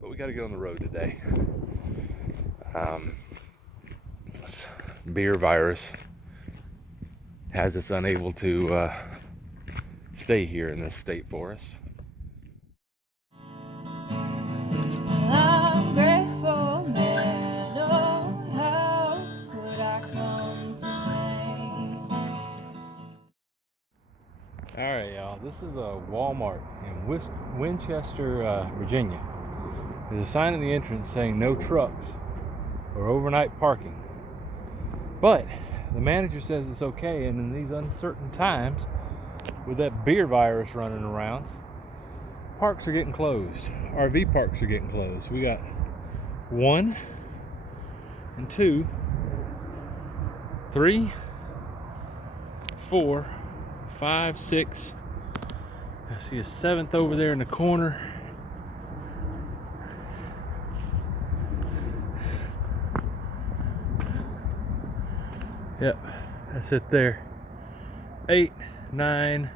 but we got to get on the road today. This beer virus has us unable to stay here in this state forest. I'm grateful, man. Oh, how could I complain? Alright, y'all, this is a Walmart in Winchester, Virginia. There's a sign in the entrance saying no trucks or overnight parking. But the manager says it's okay, and in these uncertain times, with that beer virus running around, parks are getting closed. RV parks are getting closed. We got 1 and 2, 3, 4, 5, 6. I see a 7th over there in the corner. Yep, that's it there. 8, 9,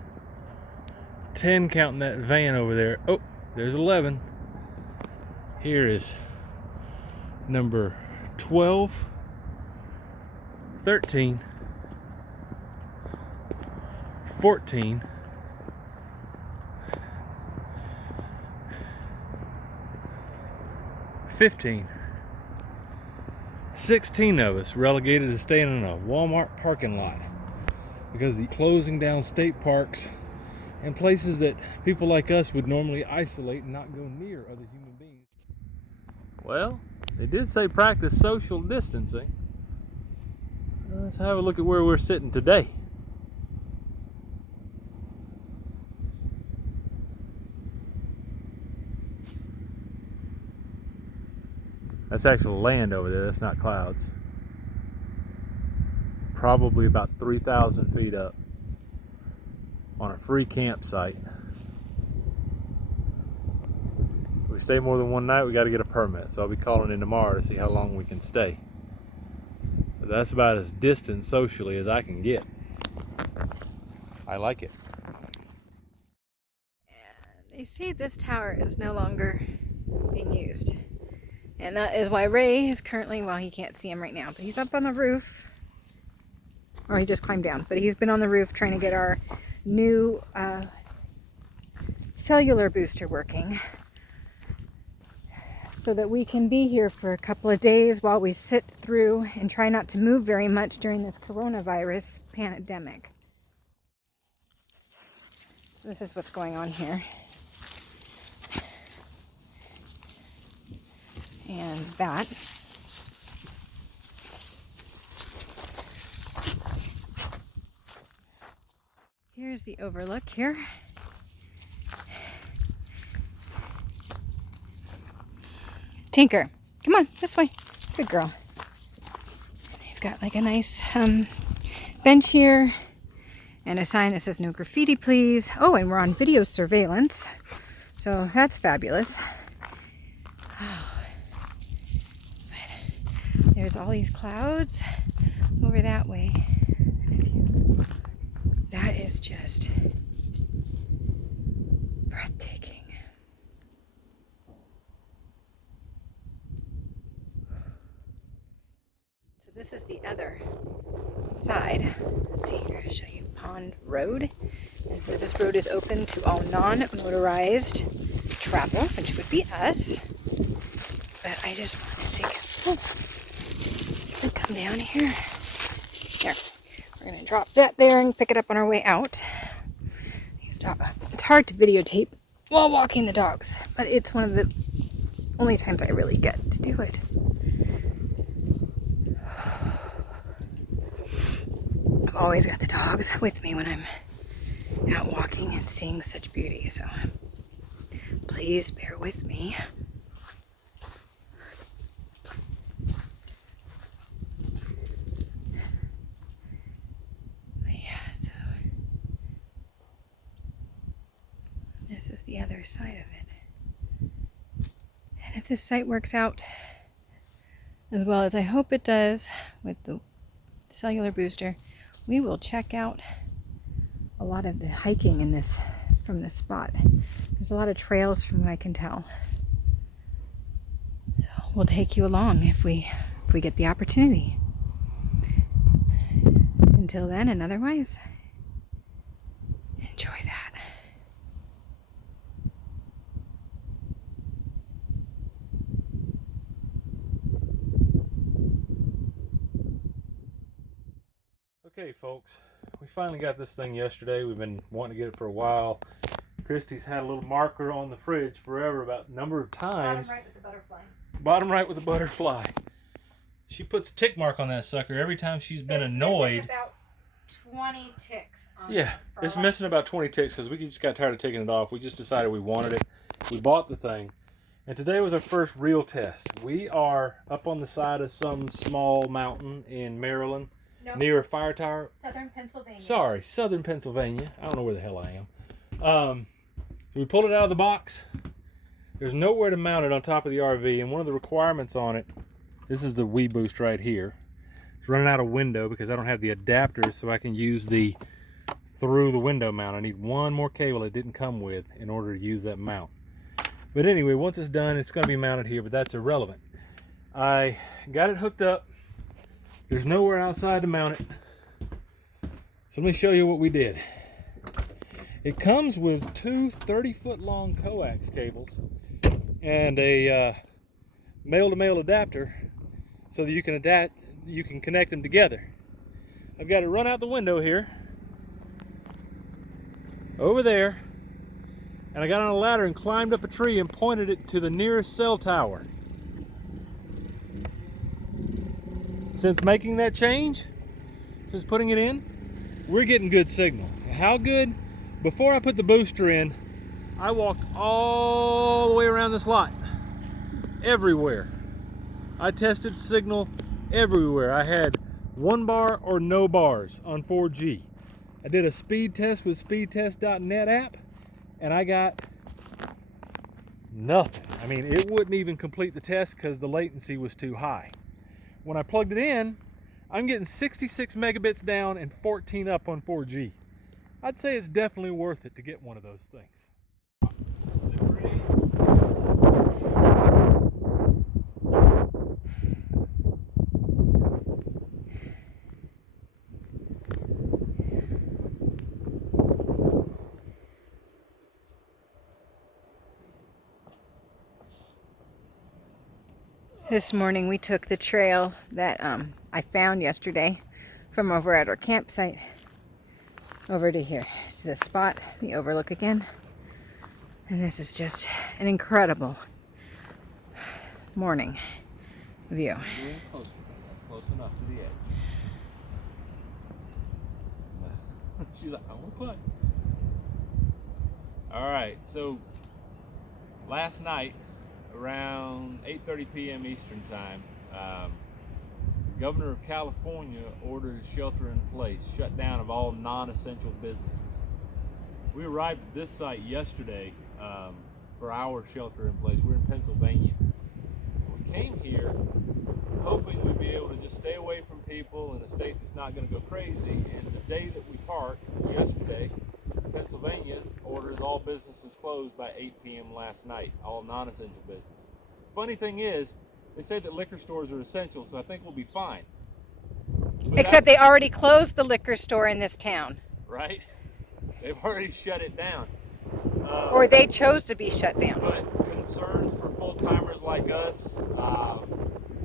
10, counting that van over there. Oh, there's 11. Here is number 12, 13, 14, 15, 16 of us relegated to staying in a Walmart parking lot because of the closing down state parks and places that people like us would normally isolate and not go near other human beings. Well, they did say practice social distancing. Let's have a look at where we're sitting today. That's actual land over there, that's not clouds. Probably about 3,000 feet up on a free campsite. If we stay more than one night, we got to get a permit. So I'll be calling in tomorrow to see how long we can stay. But that's about as distant socially as I can get. I like it. And they say this tower is no longer being used. And that is why Ray is currently, well, he can't see him right now, but he's up on the roof. Or he just climbed down, but he's been on the roof trying to get our new cellular booster working so that we can be here for a couple of days while we sit through and try not to move very much during this coronavirus pandemic. This is what's going on here. And that. Here's the overlook here. Tinker, come on, this way. Good girl. They've got like a nice bench here and a sign that says no graffiti, please. Oh, and we're on video surveillance. So that's fabulous. Oh. But there's all these clouds over that way. That is just breathtaking. So this is the other side. Let's see here, I'll show you Pond Road. It says this road is open to all non-motorized travel, which would be us. But I just wanted to come down here. Here. We're going to drop that there and pick it up on our way out. It's hard to videotape while walking the dogs, but it's one of the only times I really get to do it. I've always got the dogs with me when I'm out walking and seeing such beauty, so please bear with me. This is the other side of it. And if this site works out as well as I hope it does with the cellular booster, we will check out a lot of the hiking in this from this spot. There's a lot of trails from what I can tell. we'll take you along if we get the opportunity. Until then, and otherwise, enjoy that. Okay, folks, we finally got this thing yesterday. We've been wanting to get it for a while. Christy's had a little marker on the fridge forever about the number of times. Bottom right with the butterfly. Bottom right with the butterfly. She puts a tick mark on that sucker every time she's been annoyed. It's about 20 ticks on Yeah, it's missing about 20 ticks because we just got tired of taking it off. We just decided we wanted it. We bought the thing. And today was our first real test. We are up on the side of some small mountain in Maryland. Nope. Near a fire tower. Southern Pennsylvania. Sorry, Southern Pennsylvania. I don't know where the hell I am. So we pulled it out of the box. There's nowhere to mount it on top of the RV, and one of the requirements on it, this is the Wii Boost right here. It's running out of window because I don't have the adapter, so I can use the through the window mount. I need one more cable it didn't come with in order to use that mount. But anyway, once it's done, it's going to be mounted here, but that's irrelevant. I got it hooked up. There's nowhere outside to mount it. So let me show you what we did. It comes with two 30-foot long coax cables and a male-to-male adapter so that you can connect them together. I've got it run out the window here, over there, and I got on a ladder and climbed up a tree and pointed it to the nearest cell tower. Since making that change, since putting it in, we're getting good signal. How good? Before I put the booster in, I walked all the way around this lot, everywhere. I tested signal everywhere. I had 1 bar or no bars on 4G. I did a speed test with speedtest.net app, and I got nothing. I mean, it wouldn't even complete the test because the latency was too high. When I plugged it in, I'm getting 66 megabits down and 14 up on 4G. I'd say it's definitely worth it to get one of those things. This morning we took the trail that I found yesterday from over at our campsite over to here, to the spot, the overlook again. And this is just an incredible morning view. Close. That's close enough to the edge. She's like, I want to play. All right, so last night around 8:30 p.m. Eastern time, the governor of California ordered shelter in place, shut down of all non-essential businesses. We arrived at this site yesterday for our shelter in place. We're in Pennsylvania. We came here hoping we'd be able to just stay away from people in a state that's not going to go crazy. And the day that we parked, yesterday, Pennsylvania orders all businesses closed by 8 p.m. last night, all non-essential businesses. Funny thing is, they say that liquor stores are essential, so I think we'll be fine. But except they already closed the liquor store in this town. Right? They've already shut it down. Or they chose to be shut down. But concerns for full-timers like us,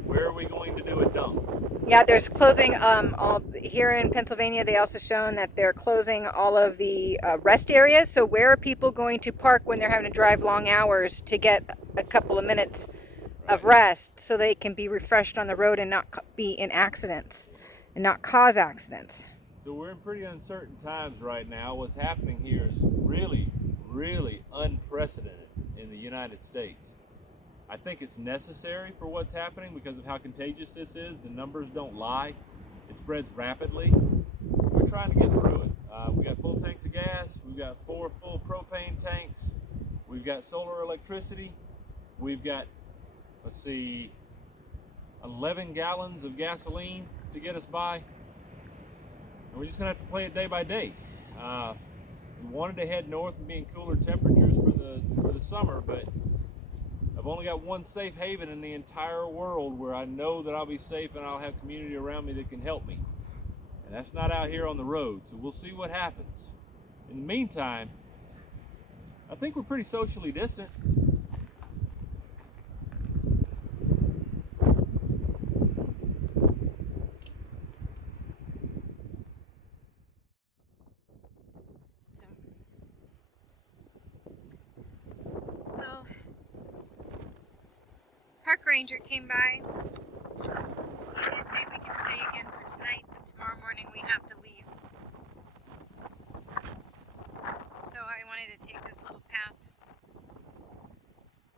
where are we going to do a dump? Yeah, there's closing all here in Pennsylvania. They also shown that they're closing all of the rest areas. So where are people going to park when they're having to drive long hours to get a couple of minutes of rest so they can be refreshed on the road and not be in accidents and not cause accidents? So we're in pretty uncertain times right now. What's happening here is really, really unprecedented in the United States. I think it's necessary for what's happening because of how contagious this is. The numbers don't lie. It spreads rapidly. We're trying to get through it. We got full tanks of gas. We've got 4 full propane tanks. We've got solar electricity. We've got, 11 gallons of gasoline to get us by. And we're just gonna have to play it day by day. We wanted to head north and be in cooler temperatures for the summer, but I've only got one safe haven in the entire world where I know that I'll be safe and I'll have community around me that can help me. And that's not out here on the road, so we'll see what happens. In the meantime, I think we're pretty socially distant. Well, park ranger came by. He did say we can stay again for tonight, but tomorrow morning we have to leave. So I wanted to take this little path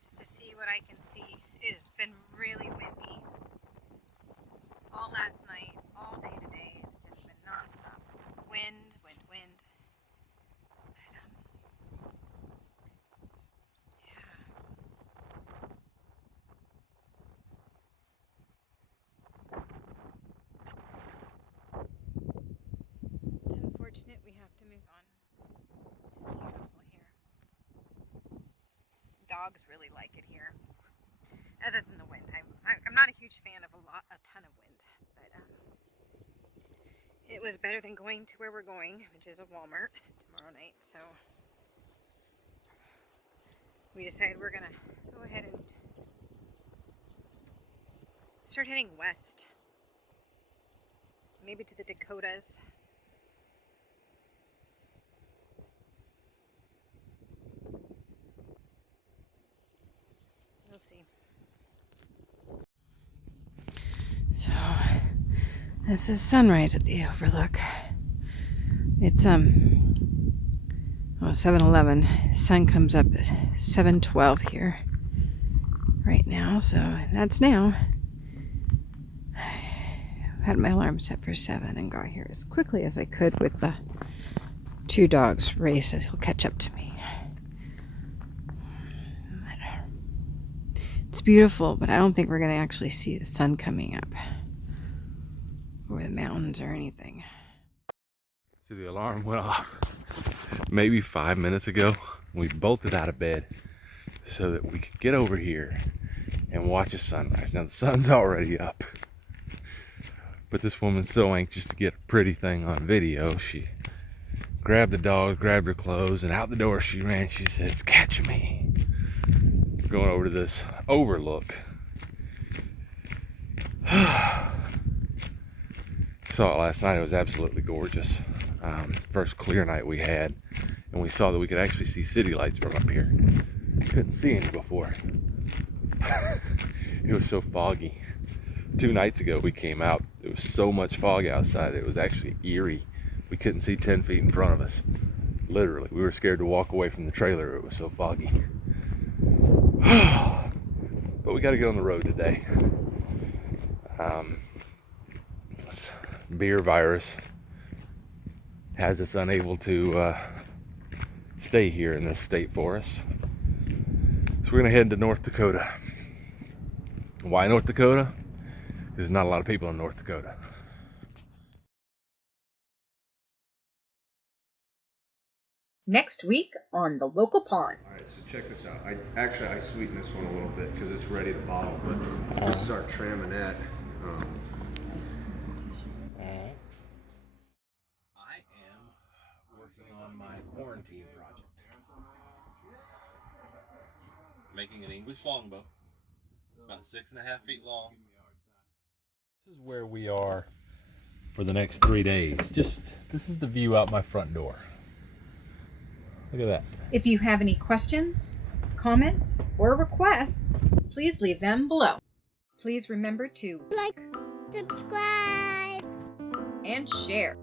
just to see what I can see. It has been really windy all last night, all day today. It's just been non-stop. Wind. It's unfortunate we have to move on. It's beautiful here. Dogs really like it here. Other than the wind, I'm not a huge fan of a ton of wind, but it was better than going to where we're going, which is a Walmart tomorrow night. So we decided we're gonna go ahead and start heading west, maybe to the Dakotas. We'll see. So this is sunrise at the overlook. It's 7:11. The sun comes up at 7:12 here right now, so that's now. I had my alarm set for 7 and got here as quickly as I could with the 2 dogs race that he'll catch up to me. It's beautiful, but I don't think we're going to actually see the sun coming up over the mountains or anything. So the alarm went off maybe 5 minutes ago. We bolted out of bed so that we could get over here and watch a sunrise. Now the sun's already up, but this woman's so anxious to get a pretty thing on video. She grabbed the dog, grabbed her clothes, and out the door she ran. She says, "Catch me." We're going over to this overlook. Saw it last night. It was absolutely gorgeous. First clear night we had, and we saw that we could actually see city lights from up here. Couldn't see any before. It was so foggy. 2 nights ago we came out. There was so much fog outside. It was actually eerie. We couldn't see 10 feet in front of us. Literally, we were scared to walk away from the trailer. It was so foggy. But we got to get on the road today. This beer virus has us unable to stay here in this state forest. So we're going to head to North Dakota. Why North Dakota? There's not a lot of people in North Dakota. Next week on The Local Pond. Alright, so check this out. I sweetened this one a little bit because it's ready to bottle, but this is our traminette. Alright. I am working on my quarantine project. Making an English longbow. About 6.5 feet long. This is where we are for the next 3 days. This is the view out my front door. Look at that. If you have any questions, comments, or requests, please leave them below. Please remember to like, subscribe, and share.